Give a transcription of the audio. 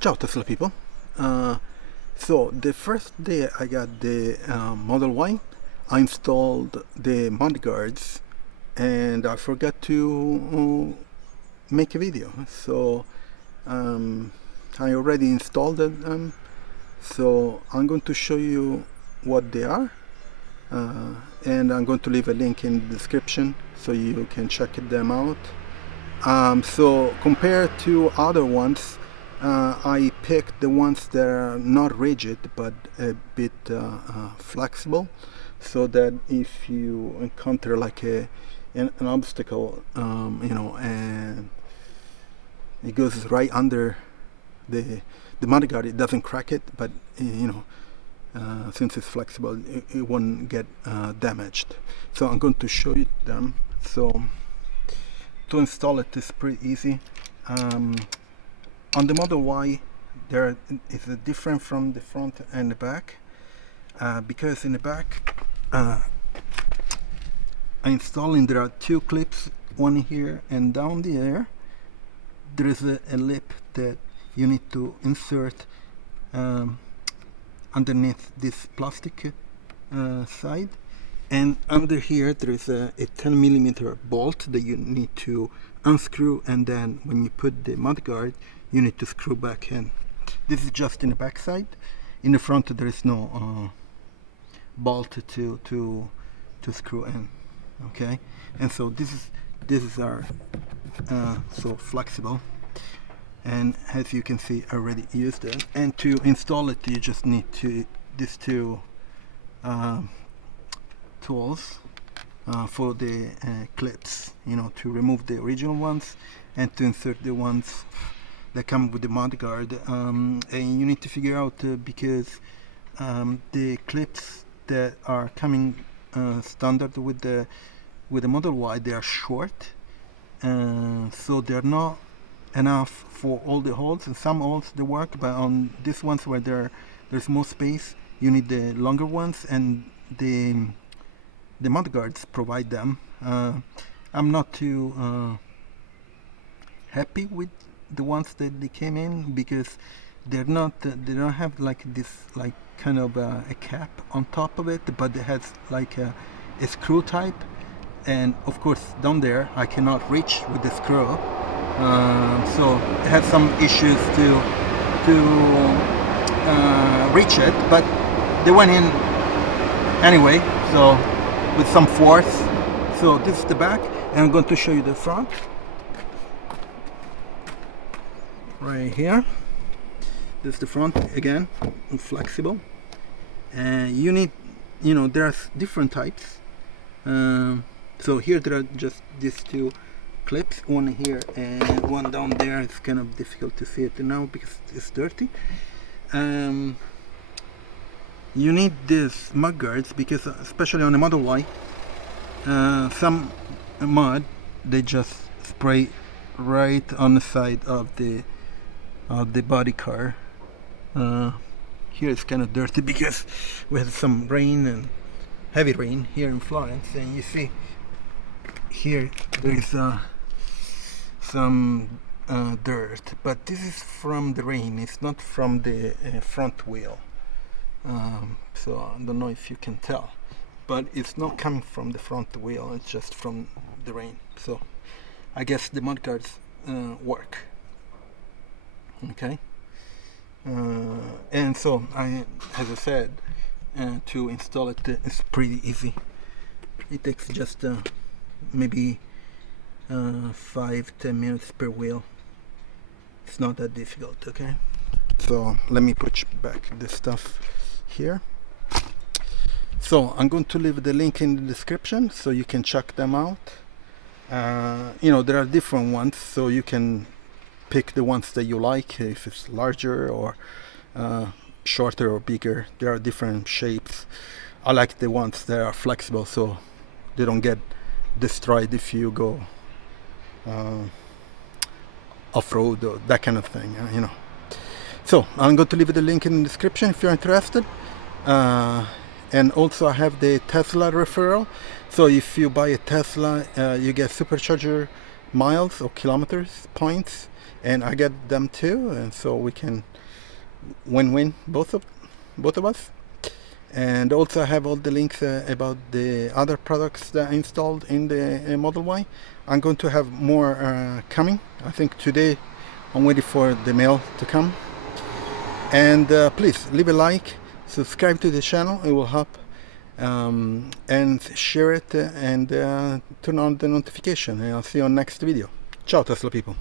Ciao Tesla people. So the first day I got the Model Y, I installed the mudguards and I forgot to make a video. So I already installed them. So I'm going to show you what they are, and I'm going to leave a link in the description so you can check them out. So compared to other ones, I picked the ones that are not rigid but a bit flexible, so that if you encounter like an obstacle, and it goes right under the mudguard, it doesn't crack it, but since it's flexible, it won't get damaged. So I'm going to show you them. So to install it is pretty easy. On the Model Y, there is a different from the front and the back, because in the back I installing, there are two clips, one here and down there. There is a lip that you need to insert underneath this plastic side, and under here there is a 10mm bolt that you need to unscrew, and then when you put the mudguard you need to screw back in. This is just in the back side. In the front there is no bolt to screw in. Okay, and so this is our so flexible, and as you can see I already used it. And to install it you just need these two tools for the clips, to remove the original ones and to insert the ones that come with the mudguard. And you need to figure out because the clips that are coming standard with the Model Y, they are short, so they're not enough for all the holes. And some holes they work, but on these ones where there's more space, you need the longer ones, and the mudguards provide them. I'm not too happy with the ones that they came in, because they don't have like this, like kind of a cap on top of it, but it has like a screw type, and of course down there I cannot reach with the screw, so it has some issues to reach it, but they went in anyway, so with some force. So this is the back, and I'm going to show you the front right here. This is the front again, flexible, and you need, there's different types. So here there are just these two clips, one here and one down there. It's kind of difficult to see it now because it's dirty. You need these mudguards because, especially on the Model Y, some mud they just spray right on the side of the body car. Here it's kind of dirty because we had some rain, and heavy rain here in Florence, and you see here there is some dirt, but this is from the rain, it's not from the front wheel. So I don't know if you can tell, but it's not coming from the front wheel, it's just from the rain. So I guess the mudguards work. Okay, and so as I said, to install it is pretty easy. It takes just maybe 5-10 minutes per wheel. It's not that difficult. Okay, so let me put back this stuff here. So I'm going to leave the link in the description so you can check them out. There are different ones, so you can pick the ones that you like, if it's larger or shorter or bigger. There are different shapes. I like the ones that are flexible, so they don't get destroyed if you go off-road or that kind of thing, So I'm going to leave the link in the description if you're interested. And also I have the Tesla referral. So if you buy a Tesla, you get Supercharger miles or kilometers, points, and I get them too, and so we can win-win both of us. And also I have all the links about the other products that I installed in the Model Y. I'm going to have more coming. I think today I'm waiting for the mail to come. And please leave a like, subscribe to the channel, it will help, and share it and turn on the notification, and I'll see you on next video. Ciao Tesla people.